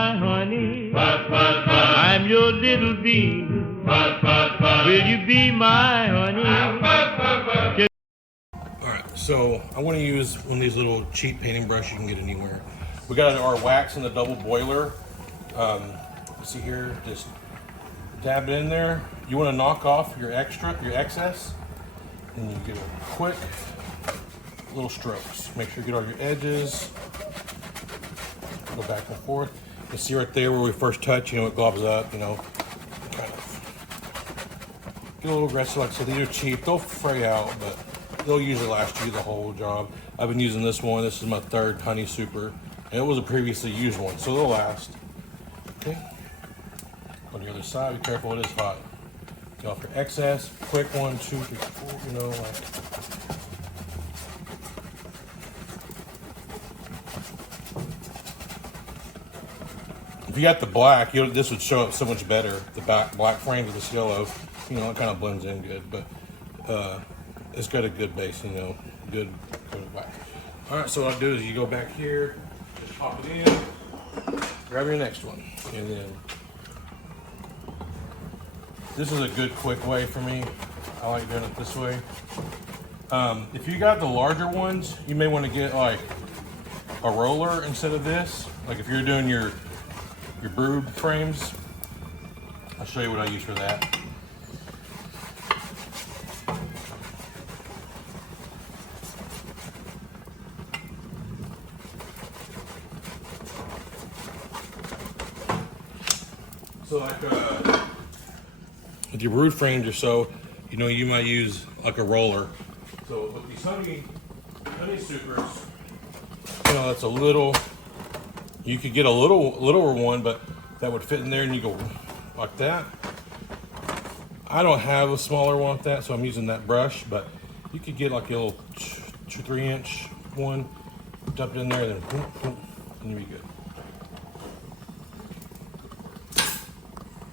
Honey, I'm your little bee. Will you be my honey? Alright, so I want to use one of these little cheap painting brushes you can get anywhere. We got our wax in the double boiler. See here, just dab it in there. You want to knock off your excess, and you get a quick little strokes. Make sure you get all your edges. Go back and forth. You see right there where we first touch, it globs up, kind of get a little aggressive. Like I said, these are cheap. They'll fray out, but they'll usually last you the whole job. I've been using this one. This is my third Honey Super, and it was a previously used one, so they'll last. Okay. On the other side, be careful, it is hot. Get off your excess. Quick 1, 2, 3, 4, like. If you got the black, this would show up so much better. The black frame with this yellow, it kind of blends in good, but it's got a good base, good coat of wax. All right, so what I'll do is you go back here, just pop it in, grab your next one, and then this is a good quick way for me. I like doing it this way. If you got the larger ones, you may want to get like a roller instead of this. Like if you're doing your brood frames, I'll show you what I use for that. So like with your brood frames or so, you might use like a roller. So with these honey supers, that's a little. You could get a littler one, but that would fit in there, and you go like that. I don't have a smaller one like that, so I'm using that brush. But you could get like a little 2-3 inch one, dump it in there, and then you'll be good.